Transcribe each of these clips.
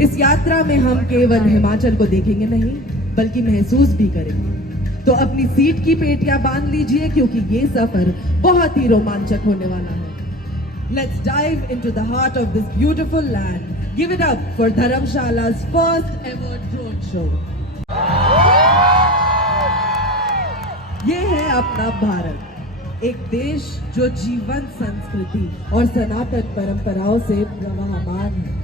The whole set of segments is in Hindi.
इस यात्रा में हम केवल हिमाचल को देखेंगे नहीं बल्कि महसूस भी करेंगे। तो अपनी सीट की पेटियां बांध लीजिए क्योंकि ये सफर बहुत ही रोमांचक होने वाला है। Let's dive into the heart of this beautiful land. Give it up for Dharamshala's first ever drone show. ये है अपना भारत, एक देश जो जीवंत संस्कृति और सनातन परंपराओं से प्रवाहमान है।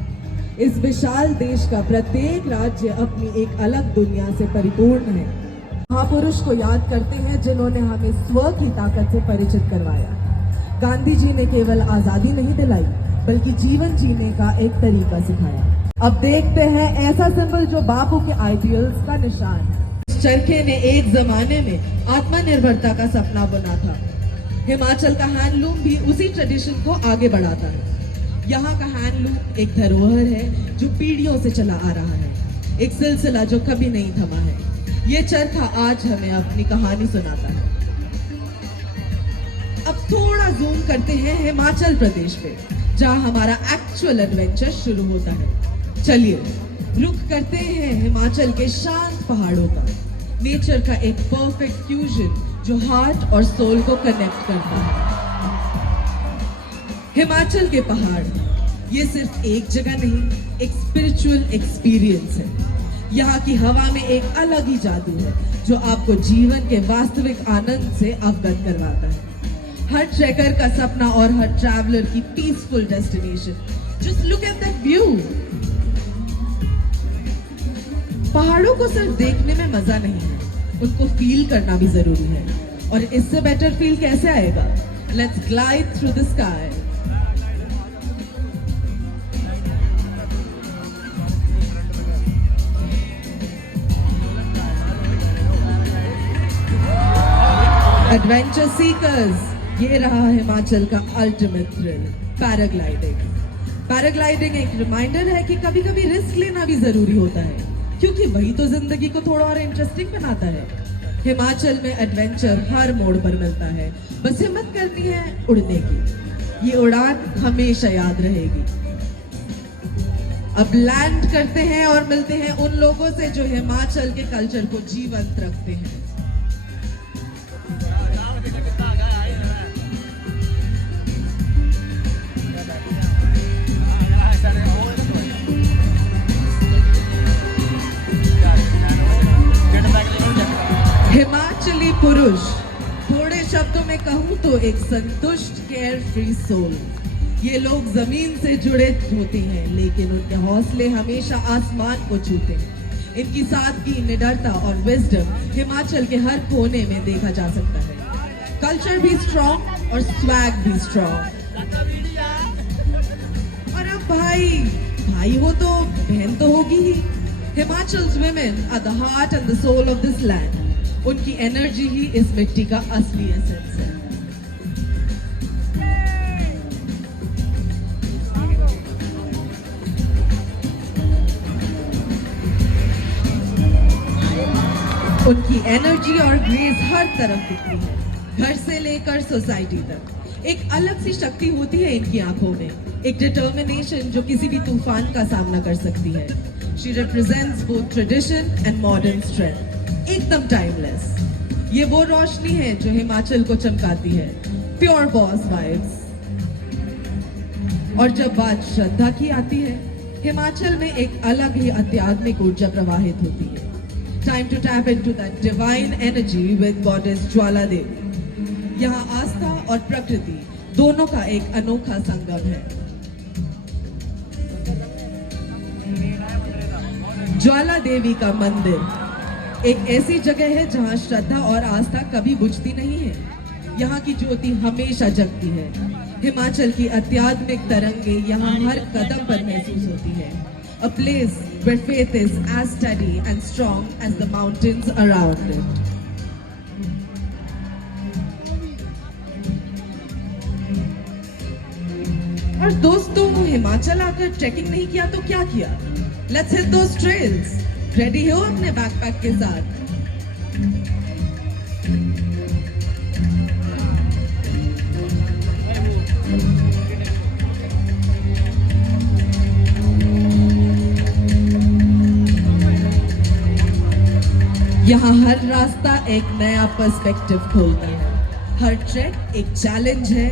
इस विशाल देश का प्रत्येक राज्य अपनी एक अलग दुनिया से परिपूर्ण है। महापुरुष को याद करते हैं जिन्होंने हमें स्व की ताकत से परिचित करवाया। गांधी जी ने केवल आजादी नहीं दिलाई बल्कि जीवन जीने का एक तरीका सिखाया। अब देखते हैं ऐसा सिंबल जो बापू के आइडियल्स का निशान है। चरखे ने एक जमाने में आत्मनिर्भरता का सपना बुना था। हिमाचल का हैंडलूम भी उसी ट्रेडिशन को आगे बढ़ाता है। यहाँ का हैंडलूम एक धरोहर है जो पीढ़ियों से चला आ रहा है, एक सिलसिला जो कभी नहीं थमा है। ये चरखा आज हमें अपनी कहानी सुनाता है। अब थोड़ा जूम करते हैं हिमाचल प्रदेश पे, जहाँ हमारा एक्चुअल एडवेंचर शुरू होता है। चलिए रुक करते हैं हिमाचल के शांत पहाड़ों का। नेचर का एक परफेक्ट फ्यूजन जो हार्ट और सोल को कनेक्ट करता है। हिमाचल के पहाड़ ये सिर्फ एक जगह नहीं, एक स्पिरिचुअल एक्सपीरियंस है। यहाँ की हवा में एक अलग ही जादू है जो आपको जीवन के वास्तविक आनंद से अवगत करवाता है। हर ट्रैकर का सपना और हर ट्रैवलर की peaceful destination. Just look at that view. पहाड़ों को सिर्फ देखने में मजा नहीं है, उनको फील करना भी जरूरी है। और इससे बेटर फील कैसे आएगा? Let's glide through the sky. Adventure seekers, ये रहा हिमाचल का अल्टीमेट थ्रिल, पैराग्लाइडिंग। पैराग्लाइडिंग एक रिमाइंडर है कि कभी कभी रिस्क लेना भी जरूरी होता है, क्योंकि वही तो जिंदगी को थोड़ा और इंटरेस्टिंग बनाता है। हिमाचल में एडवेंचर हर मोड़ पर मिलता है, बस हिम्मत करनी है उड़ने की। ये उड़ान हमेशा याद रहेगी। अब लैंड करते हैं और मिलते हैं उन लोगों से जो हिमाचल के कल्चर को जीवंत रखते हैं। हिमाचली पुरुष, थोड़े शब्दों में कहूं तो एक संतुष्ट केयर फ्री सोल। ये लोग जमीन से जुड़े होते हैं लेकिन उनके हौसले हमेशा आसमान को छूते हैं। इनकी सादगी, निडरता और विजडम हिमाचल के हर कोने में देखा जा सकता है। कल्चर भी स्ट्रॉन्ग और स्वैग भी स्ट्रॉन्ग। और अब भाई हो तो बहन तो होगी ही। हिमाचल्स women are the heart and the soul of this land. उनकी एनर्जी ही इस मिट्टी का असली एसेंस है। उनकी एनर्जी और ग्रेस हर तरफ दिखती है, घर से लेकर सोसाइटी तक। एक अलग सी शक्ति होती है इनकी आंखों में, एक डिटर्मिनेशन जो किसी भी तूफान का सामना कर सकती है। She represents both tradition and modern strength. एकदम टाइमलेस। ये वो रोशनी है जो हिमाचल को चमकाती है, प्योर बॉस वाइब्स। और जब बात श्रद्धा की आती है, हिमाचल में एक अलग ही आध्यात्मिक ऊर्जा प्रवाहित होती है। Time to tap into that divine energy with goddess Jwala Devi. यहाँ आस्था और प्रकृति दोनों का एक अनोखा संगम है। ज्वाला देवी का मंदिर एक ऐसी जगह है जहां श्रद्धा और आस्था कभी बुझती नहीं है। यहाँ की ज्योति हमेशा जगती है। हिमाचल की आध्यात्मिक तरंगे यहाँ हर कदम पर महसूस होती है। A place where faith is as steady and strong as the mountains around it. और दोस्तों, हिमाचल आकर ट्रैकिंग नहीं किया तो क्या किया? Let's hit those trails. Ready हो अपने बैकपैक के साथ? यहाँ हर रास्ता एक नया पर्सपेक्टिव खोलता है, हर ट्रैक एक चैलेंज है,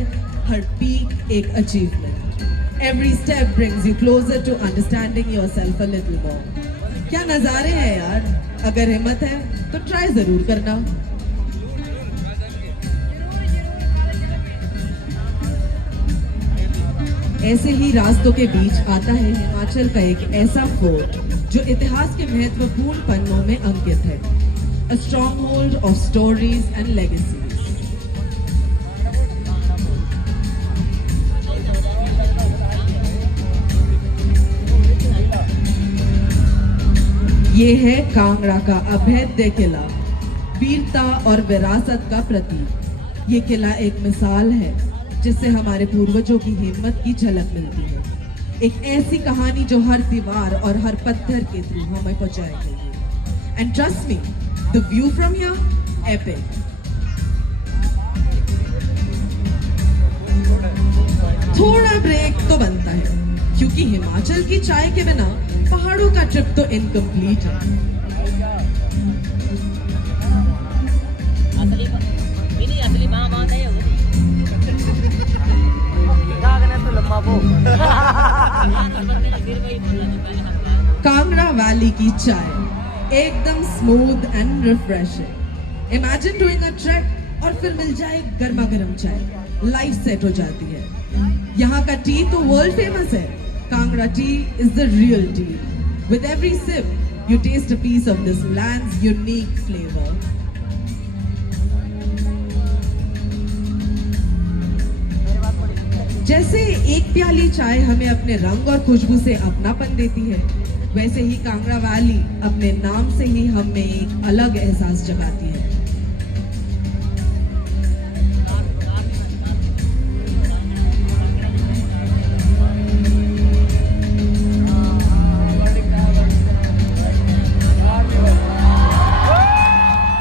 हर पीक एक achievement. Every step brings you closer to understanding yourself a little more. क्या नज़ारे हैं यार, अगर हिम्मत है तो ट्राई जरूर करना। ऐसे ही रास्तों के बीच आता है हिमाचल का एक ऐसा फोर्ट जो इतिहास के महत्वपूर्ण पन्नों में अंकित है, A stronghold of stories and legacies. ये है कांगड़ा का अभेद्य किला, वीरता और विरासत का प्रतीक। ये किला एक मिसाल है जिससे हमारे पूर्वजों की हिम्मत की झलक मिलती है, एक ऐसी कहानी जो हर दीवार और हर पत्थर के थ्रू हमें पहुंचाई गई है। And trust me, the view from here epic. थोड़ा ब्रेक तो बनता है क्योंकि हिमाचल की चाय के बिना पहाड़ों का ट्रिप तो इनकम्प्लीट है। कांगड़ा वैली की चाय एकदम smooth and refreshing. Imagine doing a track और फिर मिल जाए गर्मा गर्म चाय, लाइफ सेट हो जाती है। यहाँ का टी तो वर्ल्ड फेमस है। Kangra tea is the real tea. With every sip, you taste a piece of this land's unique flavor. जैसे एक प्याली चाय हमें अपने रंग और खुशबू से अपनापन देती है, वैसे ही कांगड़ा वैली अपने नाम से ही हमें एक अलग एहसास जगाती है।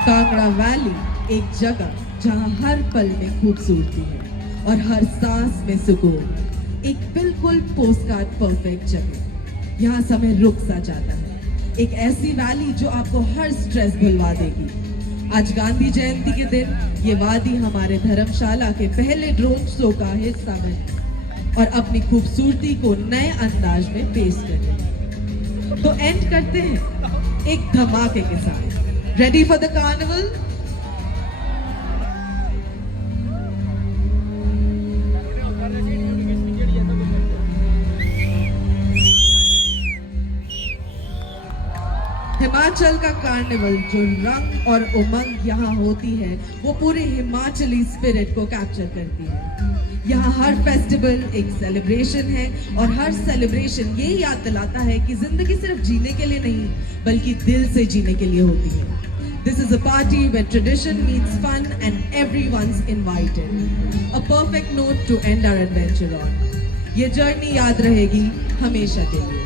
कांगड़ा वैली एक जगह जहां हर पल में खूबसूरती है और हर सांस में सुकून। एक बिल्कुल पोस्टकार्ड परफेक्ट जगह। यहाँ समय रुक सा जाता है। एक ऐसी वैली जो आपको हर स्ट्रेस भुलवा देगी। आज गांधी जयंती के दिन ये वादी हमारे धर्मशाला के पहले ड्रोन शो का हिस्सा बनी और अपनी खूबसूरती को नए अंदाज में पेश कर रही। तो एंड करते हैं एक धमाके के साथ। Ready for the carnival? Himachal का कार्निवल जो रंग और उमंग यहाँ होती है वो पूरे हिमाचली स्पिरिट को कैप्चर करती है। यहाँ हर फेस्टिवल एक सेलिब्रेशन है और हर सेलिब्रेशन ये याद दिलाता है कि जिंदगी सिर्फ जीने के लिए नहीं बल्कि दिल से जीने के लिए होती है। This is a party where tradition meets fun and everyone's invited. A perfect note to end our adventure on. ये जर्नी याद रहेगी हमेशा के लिए।